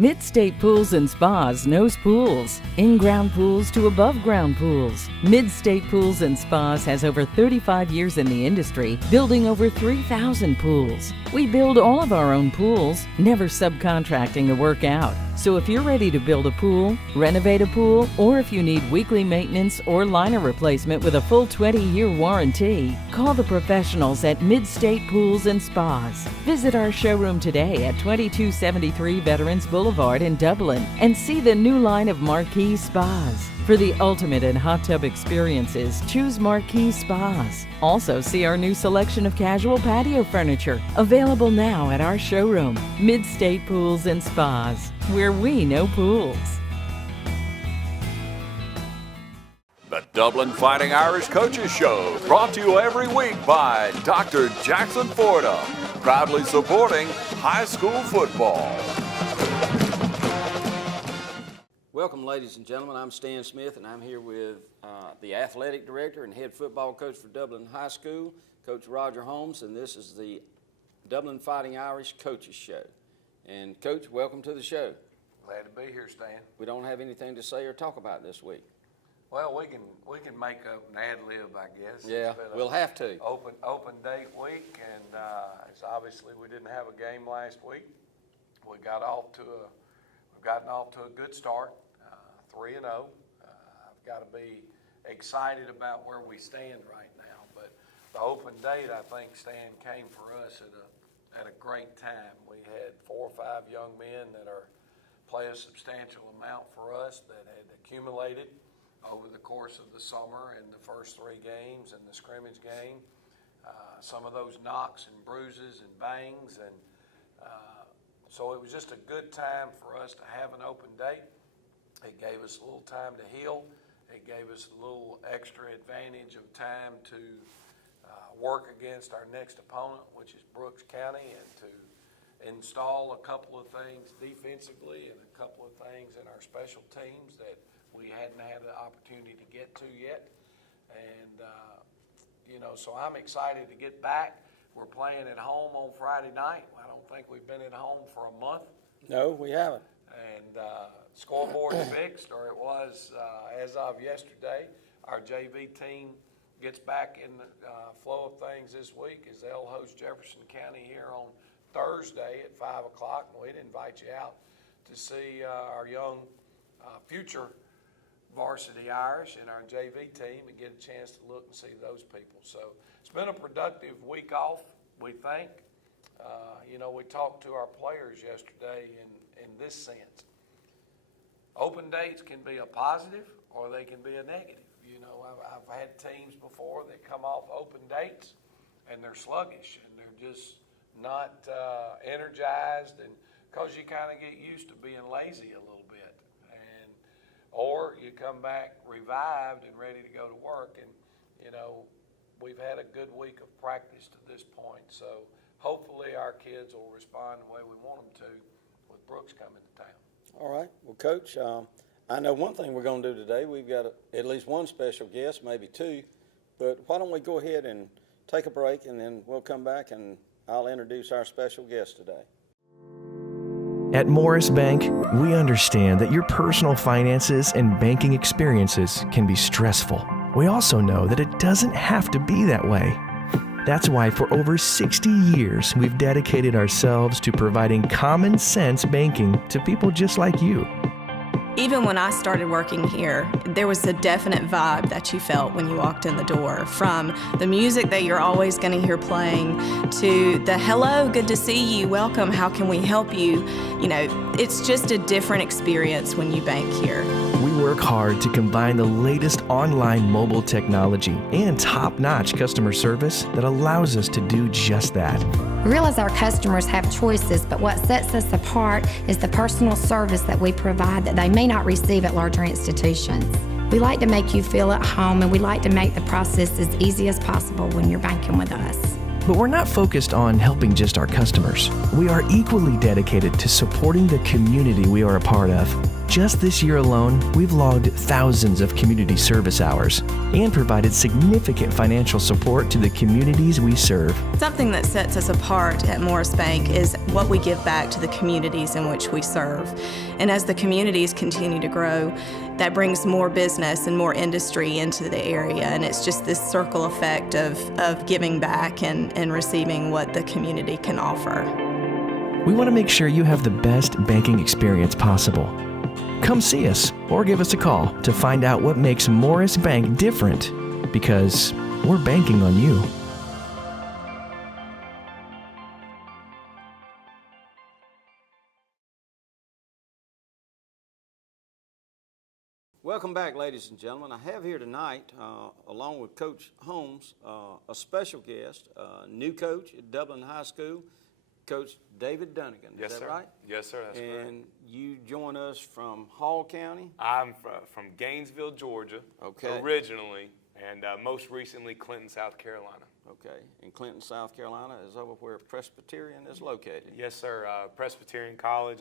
Mid-State Pools and Spas knows pools. In-ground pools to above-ground pools. Mid-State Pools and Spas has over 35 years in the industry, building over 3,000 pools. We build all of our own pools, never subcontracting the work out. So if you're ready to build a pool, renovate a pool, or if you need weekly maintenance or liner replacement with a full 20-year warranty, call the professionals at Mid-State Pools and Spas. Visit our showroom today at 2273 Veterans Boulevard in Dublin and see the new line of Marquee Spas. For the ultimate in hot tub experiences, choose Marquee Spas. Also see our new selection of casual patio furniture, available now at our showroom, Mid-State Pools and Spas, where we know pools. The Dublin Fighting Irish Coaches Show, brought to you every week by Dr. Jackson Forda, proudly supporting high school football. Welcome, ladies and gentlemen. I'm Stan Smith, and I'm here with the athletic director and head football coach for Dublin High School, Coach Roger Holmes, and this is the Dublin Fighting Irish Coaches Show. And, Coach, welcome to the show. Glad to be here, Stan. We don't have anything to say or talk about this week. Well, we can make up an ad-lib, I guess. Yeah, we'll have to. Open date week, and it's obviously we didn't have a game last week. We've gotten off to a good start, 3-0. I've got to be excited about where we stand right now. But the open date, I think, Stan, came for us at a great time. We had 4 or 5 young men that play a substantial amount for us that had accumulated over the course of the summer and the first 3 games and the scrimmage game. Some of those knocks and bruises and bangs, and so it was just a good time for us to have an open date. It gave us a little time to heal. It gave us a little extra advantage of time to work against our next opponent, which is Brooks County, and to install a couple of things defensively and a couple of things in our special teams that we hadn't had the opportunity to get to yet. And, so I'm excited to get back. We're playing at home on Friday night. I don't think we've been at home for a month. No, we haven't. And scoreboard's fixed, or it was as of yesterday. Our JV team gets back in the flow of things this week as they'll host Jefferson County here on Thursday at 5 o'clock. And we'd invite you out to see our young future varsity Irish and our JV team and get a chance to look and see those people. So it's been a productive week off, we think. We talked to our players yesterday in this sense. Open dates can be a positive or they can be a negative. I've had teams before that come off open dates and they're sluggish and they're just not energized, and because you kind of get used to being lazy a little bit, or you come back revived and ready to go to work. And we've had a good week of practice to this point, so hopefully our kids will respond the way we want them to with Brooks coming to town. All right. Well, Coach, I know one thing we're going to do today. We've got at least one special guest, maybe 2, but why don't we go ahead and take a break, and then we'll come back and I'll introduce our special guest today. At Morris Bank, we understand that your personal finances and banking experiences can be stressful. We also know that it doesn't have to be that way. That's why for over 60 years, we've dedicated ourselves to providing common sense banking to people just like you. Even when I started working here, there was a definite vibe that you felt when you walked in the door, from the music that you're always going to hear playing to the hello, good to see you, welcome, how can we help you? It's just a different experience when you bank here. We work hard to combine the latest online mobile technology and top-notch customer service that allows us to do just that. We realize our customers have choices, but what sets us apart is the personal service that we provide that they may not receive at larger institutions. We like to make you feel at home, and we like to make the process as easy as possible when you're banking with us. But we're not focused on helping just our customers. We are equally dedicated to supporting the community we are a part of. Just this year alone, we've logged thousands of community service hours and provided significant financial support to the communities we serve. Something that sets us apart at Morris Bank is what we give back to the communities in which we serve. And as the communities continue to grow, that brings more business and more industry into the area. And it's just this circle effect of giving back and receiving what the community can offer. We want to make sure you have the best banking experience possible. Come see us or give us a call to find out what makes Morris Bank different, because we're banking on you. Welcome back, ladies and gentlemen. I have here tonight, along with Coach Holmes, a special guest, new coach at Dublin High School, Coach David Dunnigan. Yes, is that sir. right? Yes, sir. That's correct. And you join us from Hall County? I'm from Gainesville, Georgia, Okay. originally, and most recently Clinton, South Carolina. Okay. And Clinton, South Carolina is over where Presbyterian is located. Yes, sir. Presbyterian College.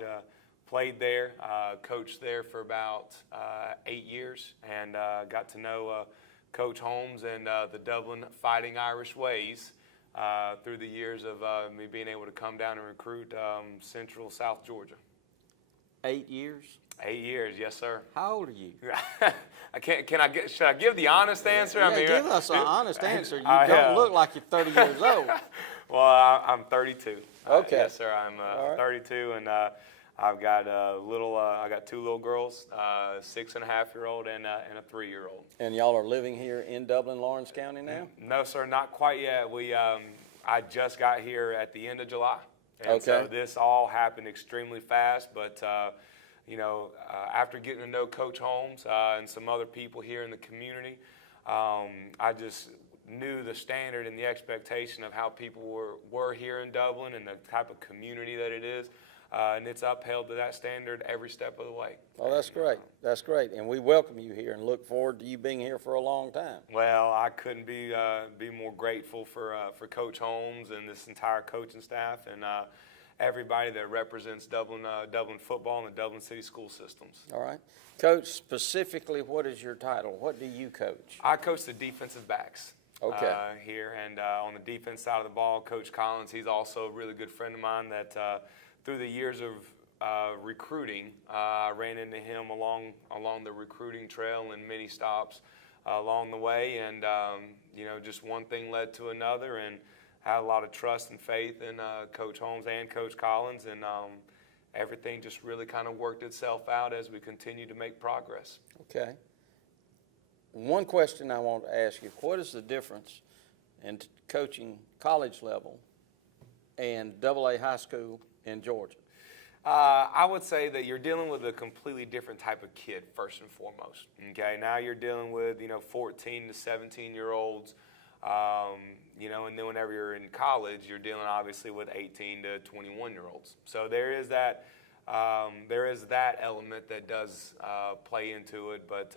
Played there, coached there for about 8 years, and got to know Coach Holmes and the Dublin Fighting Irish ways through the years of me being able to come down and recruit Central South Georgia. 8 years? 8 years, yes, sir. How old are you? Should I give the honest answer? Yeah, I mean, give us an honest answer. You don't look like you're 30 years old. Well, I'm 32. Okay. Yes, sir. I'm All right. 32, and I've got I got 2 little girls, 6.5-year-old and a 3-year-old. And y'all are living here in Dublin, Lawrence County now? No, sir, not quite yet. I just got here at the end of July, and so Okay. this all happened extremely fast. But after getting to know Coach Holmes and some other people here in the community, I just knew the standard and the expectation of how people were here in Dublin and the type of community that it is. And it's upheld to that standard every step of the way. Oh, that's great. That's great. And we welcome you here and look forward to you being here for a long time. Well, I couldn't be more grateful for Coach Holmes and this entire coaching staff and everybody that represents Dublin football and the Dublin City school systems. All right. Coach, specifically, what is your title? What do you coach? I coach the defensive backs. Okay. Here, and on the defense side of the ball, Coach Collins, he's also a really good friend of mine that through the years of recruiting, I ran into him along the recruiting trail and many stops along the way, and just one thing led to another, and had a lot of trust and faith in Coach Holmes and Coach Collins, and everything just really kind of worked itself out as we continue to make progress. Okay. One question I want to ask you, what is the difference in coaching college level and AA high school in Georgia? I would say that you're dealing with a completely different type of kid, first and foremost. Okay, now you're dealing with 14 to 17-year-olds, and then whenever you're in college, you're dealing obviously with 18 to 21-year-olds. So there is that element that does play into it, but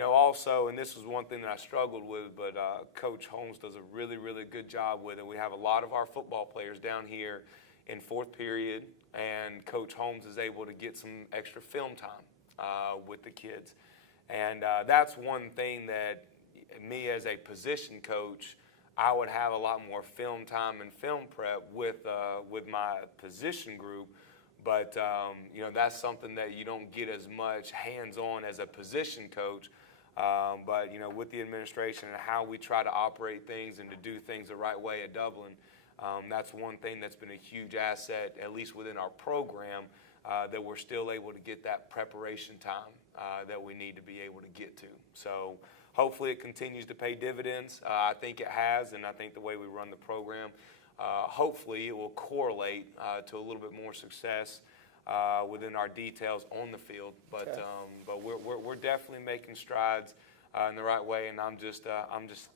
also, and this was one thing that I struggled with, but Coach Holmes does a really, really good job with it. We have a lot of our football players down here in fourth period, and Coach Holmes is able to get some extra film time with the kids. And that's one thing that me as a position coach, I would have a lot more film time and film prep with my position group. But, that's something that you don't get as much hands-on as a position coach. But, with the administration and how we try to operate things and to do things the right way at Dublin, that's one thing that's been a huge asset, at least within our program, that we're still able to get that preparation time that we need to be able to get to. So hopefully it continues to pay dividends. I think it has, and I think the way we run the program, hopefully it will correlate to a little bit more success within our details on the field. But Okay. But we're definitely making strides in the right way, and I'm just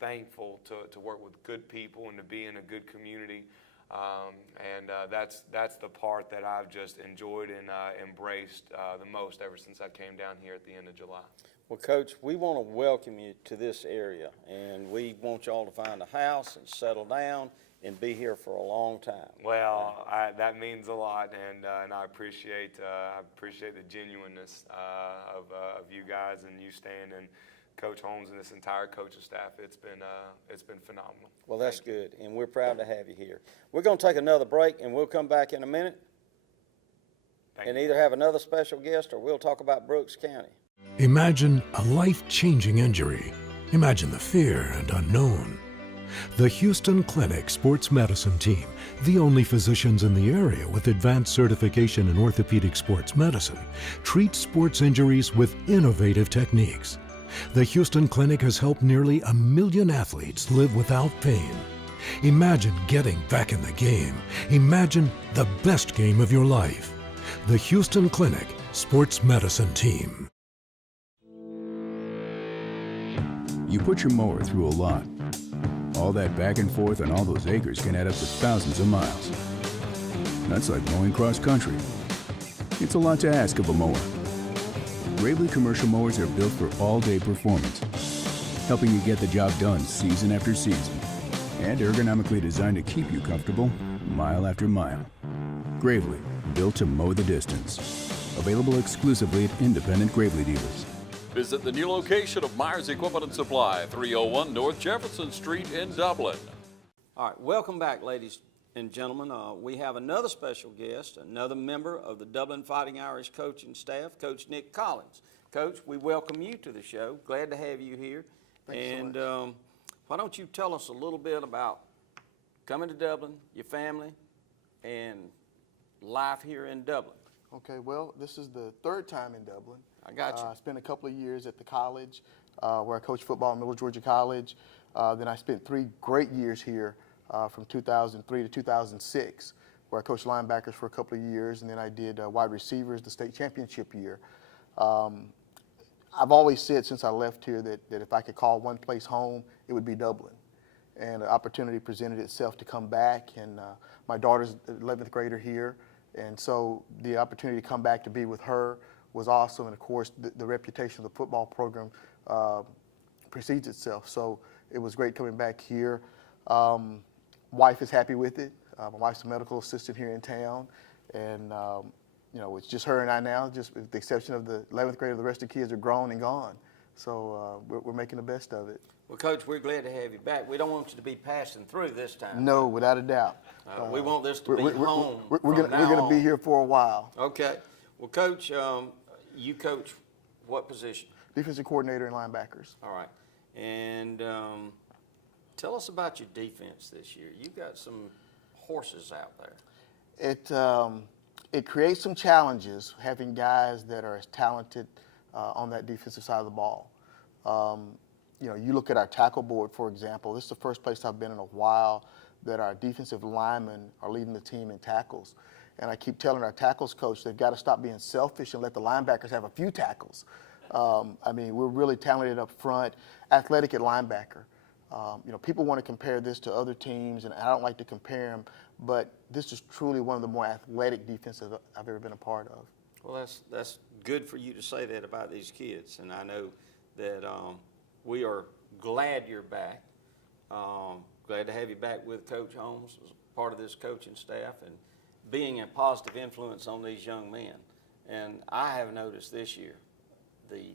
thankful to work with good people and to be in a good community, and that's the part that I've just enjoyed and embraced the most ever since I came down here at the end of July. Well, Coach, we want to welcome you to this area, and we want y'all to find a house and settle down and be here for a long time. Well, that means a lot, and I appreciate the genuineness of you guys and you, Stan, and Coach Holmes and this entire coaching staff. It's been phenomenal. Well, that's good, and we're proud to have you here. We're going to take another break, and we'll come back in a minute and either have another special guest or we'll talk about Brooks County. Imagine a life-changing injury. Imagine the fear and unknown. The Houston Clinic Sports Medicine Team, the only physicians in the area with advanced certification in orthopedic sports medicine, treats sports injuries with innovative techniques. The Houston Clinic has helped nearly 1 million athletes live without pain. Imagine getting back in the game. Imagine the best game of your life. The Houston Clinic Sports Medicine Team. You put your mower through a lot. All that back and forth on all those acres can add up to thousands of miles. That's like mowing cross country. It's a lot to ask of a mower. Gravely commercial mowers are built for all-day performance, helping you get the job done season after season, and ergonomically designed to keep you comfortable mile after mile. Gravely, built to mow the distance. Available exclusively at independent Gravely dealers. Visit the new location of Myers Equipment and Supply, 301 North Jefferson Street in Dublin. All right, welcome back, ladies and gentlemen. We have another special guest, another member of the Dublin Fighting Irish coaching staff, Coach Nick Collins. Coach, we welcome you to the show. Glad to have you here. Thanks so much. Why don't you tell us a little bit about coming to Dublin, your family, and life here in Dublin? Okay, well, this is the third time in Dublin. I got you. I spent a couple of years at the college where I coached football at Middle Georgia College. Then I spent 3 great years here from 2003 to 2006, where I coached linebackers for a couple of years, and then I did wide receivers the state championship year. I've always said since I left here that if I could call one place home, it would be Dublin. And an opportunity presented itself to come back, and my daughter's 11th grader here, and so the opportunity to come back to be with her was awesome, and of course the reputation of the football program precedes itself. So it was great coming back here. Wife is happy with it. My wife's a medical assistant here in town, and you know, it's just her and I now, just with the exception of the 11th grade. The rest of the kids are grown and gone. So we're making the best of it. Well, Coach, we're glad to have you back. We don't want you to be passing through this time. No, without a doubt. We want this to be home. We're going to be here for a while. Okay. Well, Coach, you coach what position? Defensive coordinator and linebackers. All right. And tell us about your defense this year. You've got some horses out there. It creates some challenges having guys that are as talented on that defensive side of the ball. You know, you look at our tackle board, for example. This is the first place I've been in a while that our defensive linemen are leading the team in tackles. And I keep telling our tackles coach they've got to stop being selfish and let the linebackers have a few tackles. I mean, we're really talented up front, athletic at linebacker. You know, people want to compare this to other teams, and I don't like to compare them, but this is truly one of the more athletic defenses I've ever been a part of. Well, that's good for you to say that about these kids, and I know that we are glad you're back. Glad to have you back with Coach Holmes as part of this coaching staff and being a positive influence on these young men. And I have noticed this year the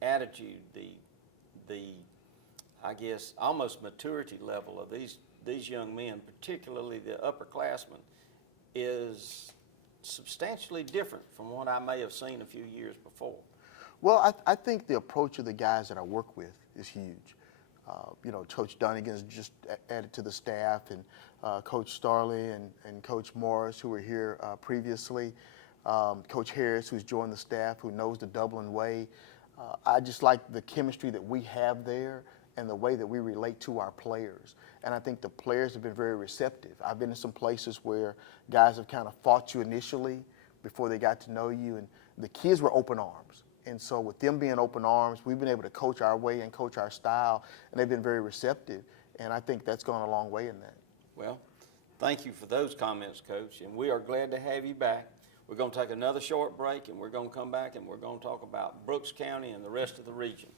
attitude, the I guess almost maturity level of these young men, particularly the upperclassmen, is substantially different from what I may have seen a few years before. Well, I think the approach of the guys that I work with is huge. You know, Coach Dunnigan's just added to the staff, and Coach Starley and Coach Morris, who were here previously. Coach Harris, who's joined the staff, who knows the Dublin way. I just like the chemistry that we have there and the way that we relate to our players. And I think the players have been very receptive. I've been in some places where guys have kind of fought you initially before they got to know you, and the kids were open arms. And so with them being open arms, we've been able to coach our way and coach our style, and they've been very receptive. And I think that's gone a long way in that. Well, thank you for those comments, Coach, and we are glad to have you back. We're going to take another short break, and we're going to come back and we're going to talk about Brooks County and the rest of the region.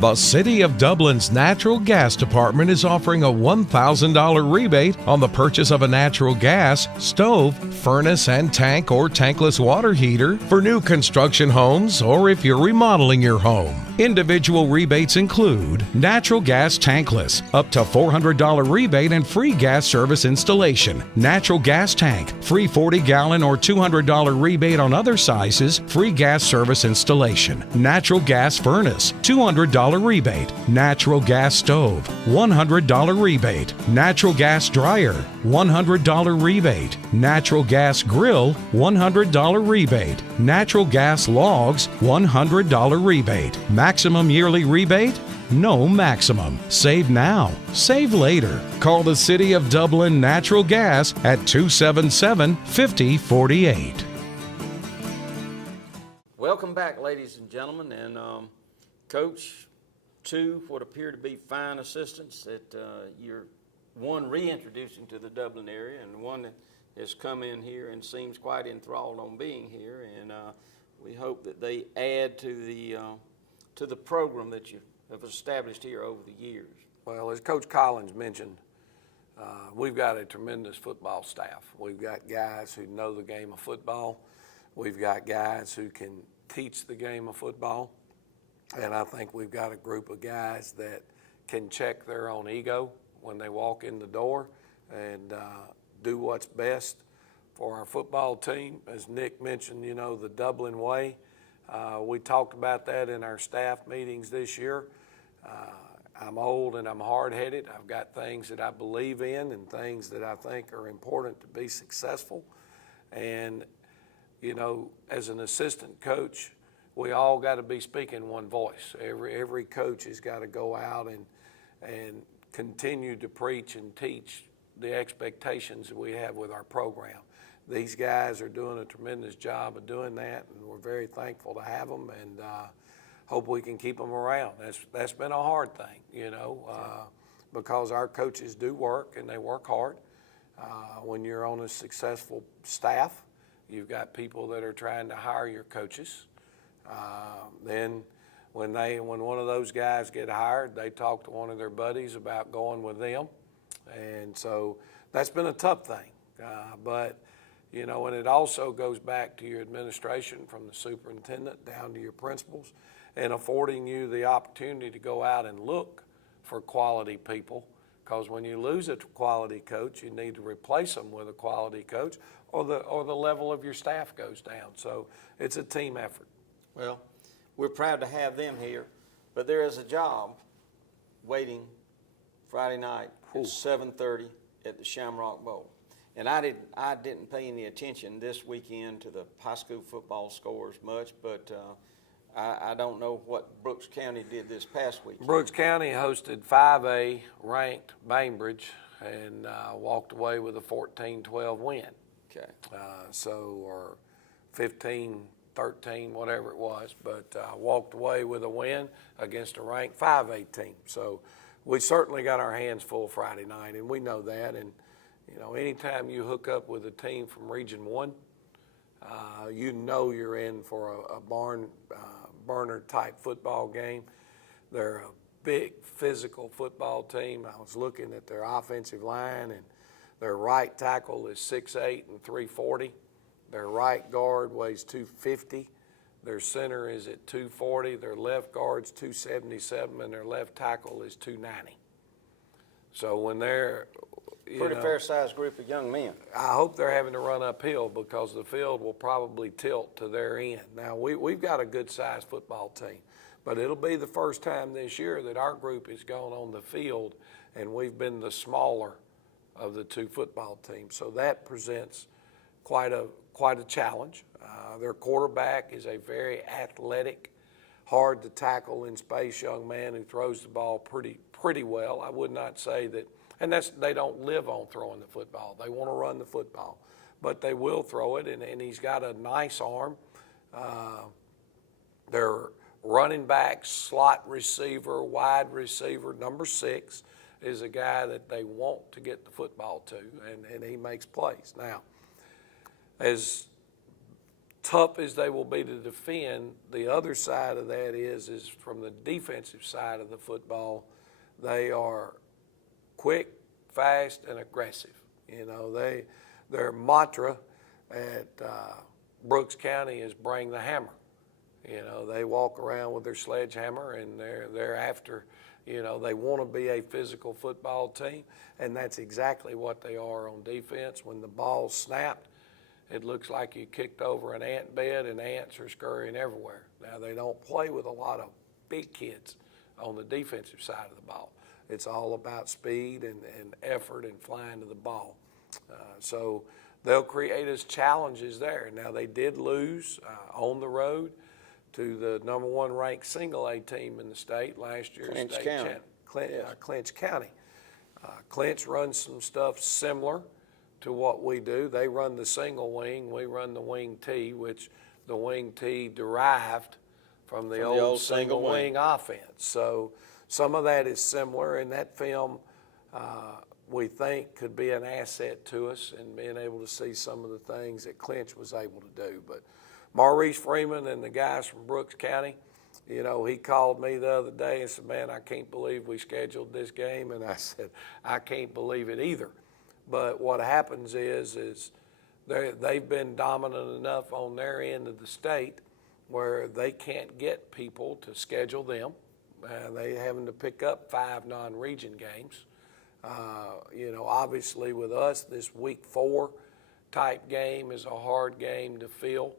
The City of Dublin's Natural Gas Department is offering a $1,000 rebate on the purchase of a natural gas, stove, furnace, and tank or tankless water heater for new construction homes or if you're remodeling your home. Individual rebates include natural gas tankless, up to $400 rebate and free gas service installation. Natural gas tank, free 40-gallon or $200 rebate on other sizes, free gas service installation. Natural gas furnace, $200 rebate. Natural gas stove, $100 rebate. Natural gas dryer, $100 rebate. Natural gas grill, $100 rebate. Natural gas logs, $100 rebate. Maximum yearly rebate? No maximum. Save now. Save later. Call the City of Dublin Natural Gas at 277-5048. Welcome back, ladies and gentlemen, and Coach, two what appear to be fine assistants that you're one reintroducing to the Dublin area and one that has come in here and seems quite enthralled on being here, and we hope that they add to the program that you have established here over the years. Well, as Coach Collins mentioned, we've got a tremendous football staff. We've got guys who know the game of football. We've got guys who can teach the game of football. And I think we've got a group of guys that can check their own ego when they walk in the door and do what's best for our football team. As Nick mentioned, you know, the Dublin way. We talked about that in our staff meetings this year. I'm old and I'm hard-headed. I've got things that I believe in and things that I think are important to be successful. And, you know, as an assistant coach, we all got to be speaking one voice. Every coach has got to go out and continue to preach and teach the expectations that we have with our program. These guys are doing a tremendous job of doing that, and we're very thankful to have them, and hope we can keep them around. That's been a hard thing, you know, because our coaches do work and they work hard. When you're on a successful staff, you've got people that are trying to hire your coaches. Then when one of those guys get hired, they talk to one of their buddies about going with them. And so that's been a tough thing. But, you know, and it also goes back to your administration from the superintendent down to your principals and affording you the opportunity to go out and look for quality people. Because when you lose a quality coach, you need to replace them with a quality coach or the level of your staff goes down. So it's a team effort. Well, we're proud to have them here, but there is a job waiting Friday night at 7:30 at the Shamrock Bowl. And I didn't pay any attention this weekend to the high school football scores much, but I don't know what Brooks County did this past weekend. Brooks County hosted 5A ranked Bainbridge and walked away with a 14-12 win. Okay. Or 15-13, whatever it was, but walked away with a win against a ranked 5A team. So we certainly got our hands full Friday night, and we know that. And, you know, anytime you hook up with a team from Region 1, you know you're in for a burner type football game. They're a big physical football team. I was looking at their offensive line, and their right tackle is 6'8" and 340. Their right guard weighs 250. Their center is at 240. Their left guard's 277, and their left tackle is 290. So when they're pretty fair-sized group of young men. I hope they're having to run uphill because the field will probably tilt to their end. Now, we've got a good-sized football team, but it'll be the first time this year that our group has gone on the field and we've been the smaller of the two football teams. So that presents quite a challenge. Their quarterback is a very athletic, hard to tackle in space young man who throws the ball pretty well. I would not say that. And they don't live on throwing the football. They want to run the football, but they will throw it, and he's got a nice arm. Their running back, slot receiver, wide receiver, number 6, is a guy that they want to get the football to, and he makes plays. Now, as tough as they will be to defend, the other side of that is from the defensive side of the football, they are quick, fast, and aggressive. You know, their mantra at Brooks County is bring the hammer. You know, they walk around with their sledgehammer, and they're after, you know, they want to be a physical football team, and that's exactly what they are on defense. When the ball's snapped, it looks like you kicked over an ant bed, and ants are scurrying everywhere. Now, they don't play with a lot of big kids on the defensive side of the ball. It's all about speed and effort and flying to the ball. So they'll create us challenges there. Now, they did lose on the road to the #1 ranked single A team in the state last year. Clinch state County. Clinch County. Clinch runs some stuff similar to what we do. They run the single wing, we run the wing T, which the wing T derived from the old single wing offense. So some of that is similar, and that film we think could be an asset to us in being able to see some of the things that Clinch was able to do. But Maurice Freeman and the guys from Brooks County, you know, he called me the other day and said, man, I can't believe we scheduled this game. And I said, I can't believe it either. But what happens is they've been dominant enough on their end of the state where they can't get people to schedule them. They having to pick up 5 non-region games. You know, obviously with us, this week 4 type game is a hard game to fill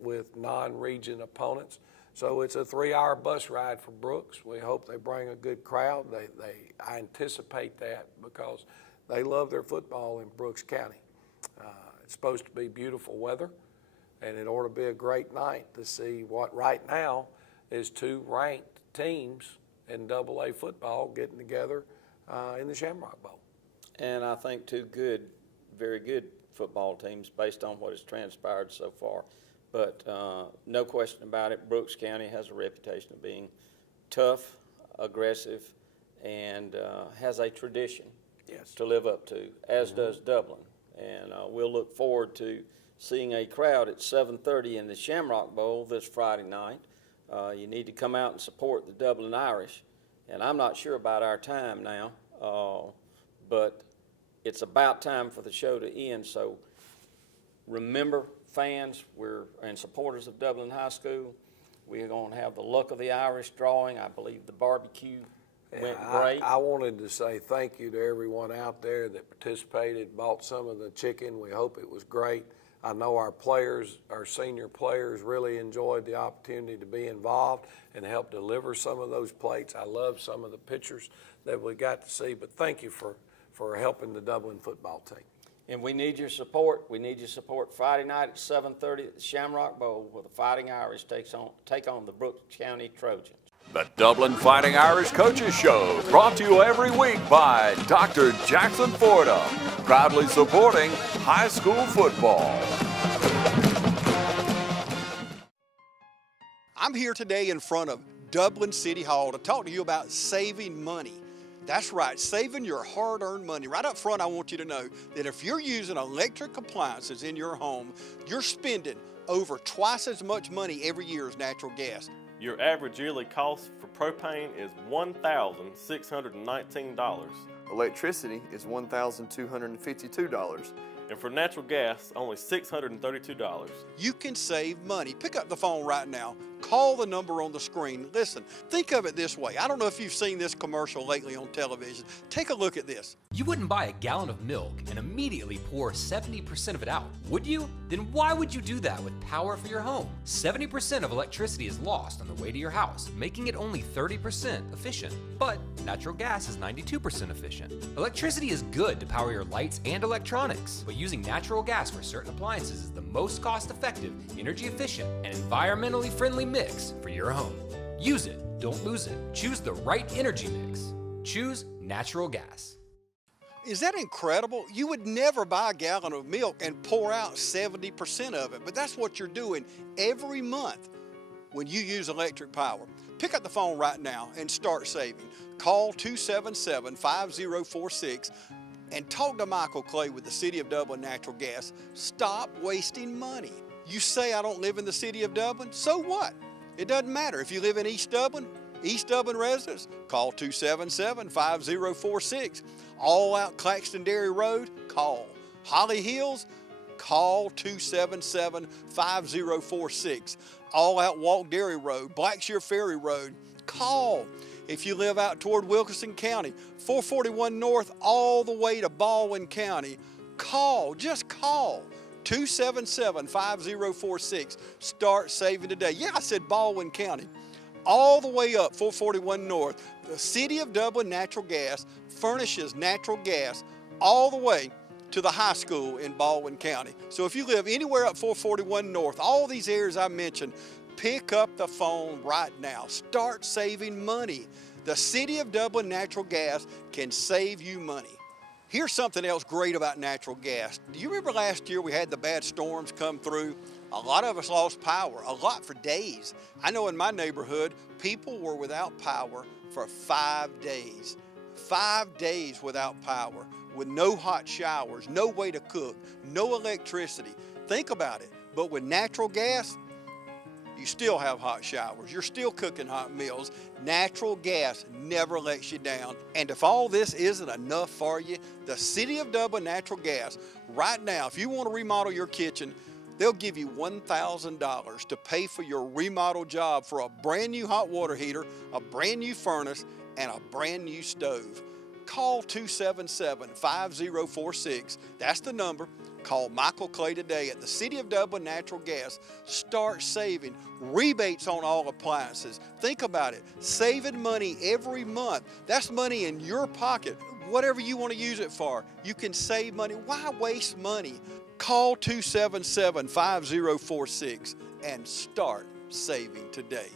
with non-region opponents. So it's a 3-hour bus ride for Brooks. We hope they bring a good crowd. I anticipate that because they love their football in Brooks County. It's supposed to be beautiful weather, and it ought to be a great night to see what right now is 2 ranked teams in AA football getting together in the Shamrock Bowl. And I think 2 good, very good football teams based on what has transpired so far. But no question about it, Brooks County has a reputation of being tough, aggressive, and has a tradition to live up to, as does Dublin. And we'll look forward to seeing a crowd at 7:30 in the Shamrock Bowl this Friday night. You need to come out and support the Dublin Irish. And I'm not sure about our time now, but it's about time for the show to end. So remember, fans, and supporters of Dublin High School, we're going to have the Luck of the Irish drawing. I believe the barbecue went great. I wanted to say thank you to everyone out there that participated, bought some of the chicken. We hope it was great. I know our players, our senior players, really enjoyed the opportunity to be involved and help deliver some of those plates. I love some of the pictures that we got to see, but thank you for helping the Dublin football team. And we need your support. We need your support Friday night at 7:30 at the Shamrock Bowl, where the Fighting Irish take on the Brooks County Trojans. The Dublin Fighting Irish Coaches Show, brought to you every week by Dr. Jackson Forda, proudly supporting high school football. I'm here today in front of Dublin City Hall to talk to you about saving money. That's right, saving your hard-earned money. Right up front, I want you to know that if you're using electric appliances in your home, you're spending over twice as much money every year as natural gas. Your average yearly cost for propane is $1,619. Electricity is $1,252. And for natural gas, only $632. You can save money. Pick up the phone right now. Call the number on the screen. Listen, think of it this way. I don't know if you've seen this commercial lately on television. Take a look at this. You wouldn't buy a gallon of milk and immediately pour 70% of it out, would you? Then why would you do that with power for your home? 70% of electricity is lost on the way to your house, making it only 30% efficient. But natural gas is 92% efficient. Electricity is good to power your lights and electronics, but using natural gas for certain appliances is the most cost-effective, energy-efficient, and environmentally friendly mix for your home. Use it, don't lose it. Choose the right energy mix. Choose natural gas. Is that incredible? You would never buy a gallon of milk and pour out 70% of it, but that's what you're doing every month when you use electric power. Pick up the phone right now and start saving. Call 277-5046. and talk to Michael Clay with the City of Dublin Natural Gas. Stop wasting money. You say I don't live in the City of Dublin? So what? It doesn't matter. If you live in East Dublin residents, call 277-5046. All out Claxton Dairy Road, call. Holly Hills, call 277-5046. All out Walk Dairy Road, Blackshear Ferry Road, call. If you live out toward Wilkerson County, 441 North all the way to Baldwin County, call, just call. 277-5046. Start saving today. Yeah, I said Baldwin County. All the way up 441 North. The City of Dublin Natural Gas furnishes natural gas all the way to the high school in Baldwin County. So if you live anywhere up 441 North, all these areas I mentioned, pick up the phone right now. Start saving money. The City of Dublin Natural Gas can save you money. Here's something else great about natural gas. Do you remember last year we had the bad storms come through? A lot of us lost power, a lot for days. I know in my neighborhood, people were without power for 5 days. 5 days without power, with no hot showers, no way to cook, no electricity. Think about it. But with natural gas, you still have hot showers. You're still cooking hot meals. Natural gas never lets you down. And if all this isn't enough for you, the City of Dublin Natural Gas, right now, if you want to remodel your kitchen, they'll give you $1,000 to pay for your remodel job for a brand new hot water heater, a brand new furnace, and a brand new stove. Call 277-5046. That's the number. Call Michael Clay today at the City of Dublin Natural Gas. Start saving. Rebates on all appliances. Think about it. Saving money every month. That's money in your pocket. Whatever you want to use it for, you can save money. Why waste money? Call 277-5046 and start saving today.